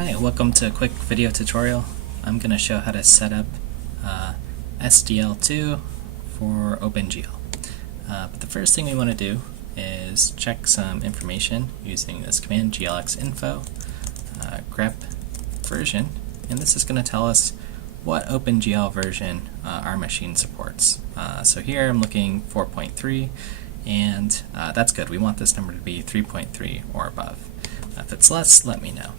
Hi, welcome to a quick video tutorial. I'm going to show how to set up SDL2 for OpenGL. But the first thing we want to do is check some information using this command glxinfo grep version, and this is going to tell us what OpenGL version our machine supports. So here I'm looking 4.3, and that's good. We want this number to be 3.3 or above. If it's less, let me know.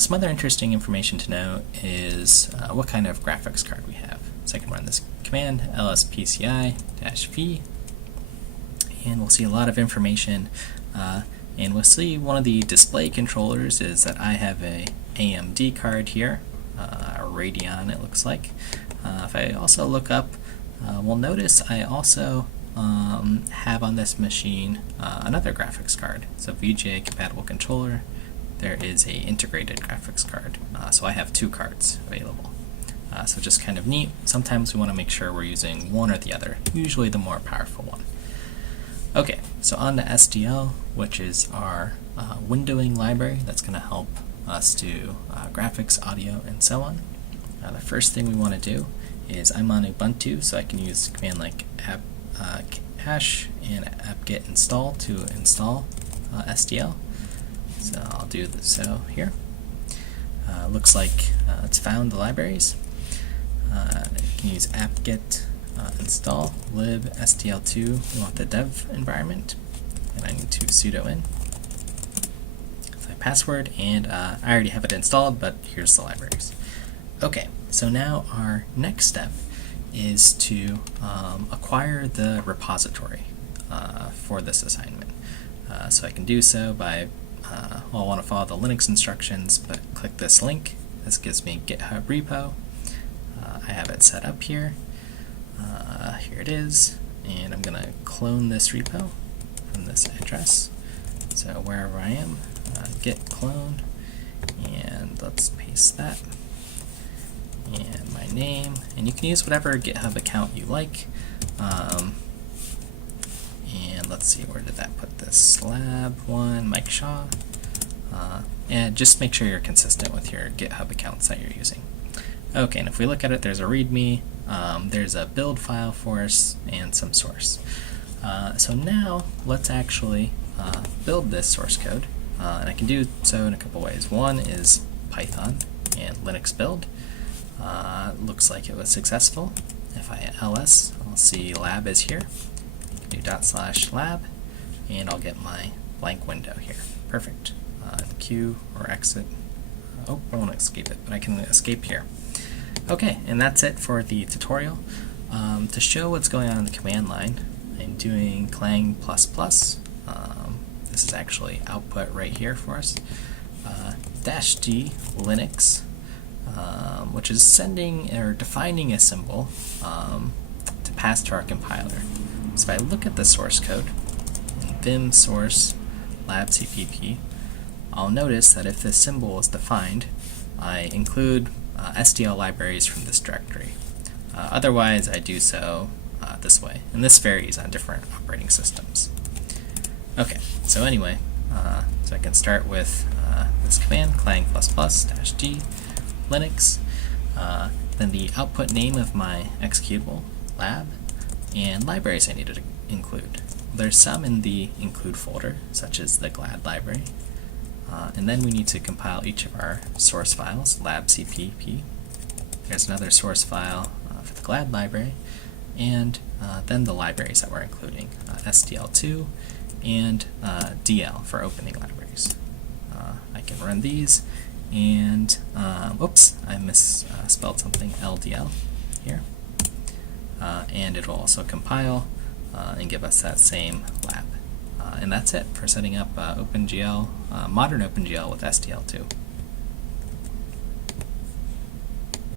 Some other interesting information to know is what kind of graphics card we have. So I can run this command lspci-v, and we'll see a lot of information. And we'll see one of the display controllers is that I have a AMD card here, a Radeon it looks like. If I also look up, we'll notice I also have on this machine another graphics card. So VGA compatible controller. There is a integrated graphics card, so I have two cards available. So just kind of neat. Sometimes we want to make sure we're using one or the other, usually the more powerful one. Okay, so on to SDL, which is our windowing library that's going to help us do graphics, audio, and so on. The first thing we want to do is I'm on Ubuntu, so I can use a command like apt-get and apt-get install to install SDL. So I'll do this so here. Looks like it's found the libraries. You can use apt-get install lib SDL2. We want the dev environment, and I need to sudo in. So my password, and I already have it installed, but here's the libraries. Okay, so now our next step is to acquire the repository for this assignment. So I can do so by I want to follow the Linux instructions, but click this link. This gives me GitHub repo. I have it set up here. Here it is, and I'm going to clone this repo from this address. So wherever I am, git clone, and let's paste that. And my name, and you can use whatever GitHub account you like. And let's see, where did that put this? Lab1, Mike Shaw. And just make sure you're consistent with your GitHub accounts that you're using. Okay, and if we look at it, there's a README, there's a build file for us, and some source. So now, let's actually build this source code. And I can do so in a couple ways. One is Python and Linux build. Looks like it was successful. If I ls, I'll see lab is here. Do /lab, and I'll get my blank window here. Perfect. Q or exit. Oh, I want to escape it, but I can escape here. Okay, and that's it for the tutorial. To show what's going on in the command line, I'm doing clang ++. This is actually output right here for us. -d Linux, which is sending or defining a symbol to pass to our compiler. So if I look at the source code in vim source lab cpp, I'll notice that if this symbol is defined, I include SDL libraries from this directory. Otherwise, I do so this way, and this varies on different operating systems. Okay, so anyway, so I can start with this command, clang ++ -d Linux, then the output name of my executable, lab, and libraries I need to include. There's some in the include folder, such as the glad library, and then we need to compile each of our source files, labcpp. There's another source file for the glad library, and then the libraries that we're including, SDL2 and DL for opening libraries. I can run these, and oops, I misspelled something, LDL here. And it will also compile and give us that same lab. And that's it for setting up OpenGL, modern OpenGL with SDL2.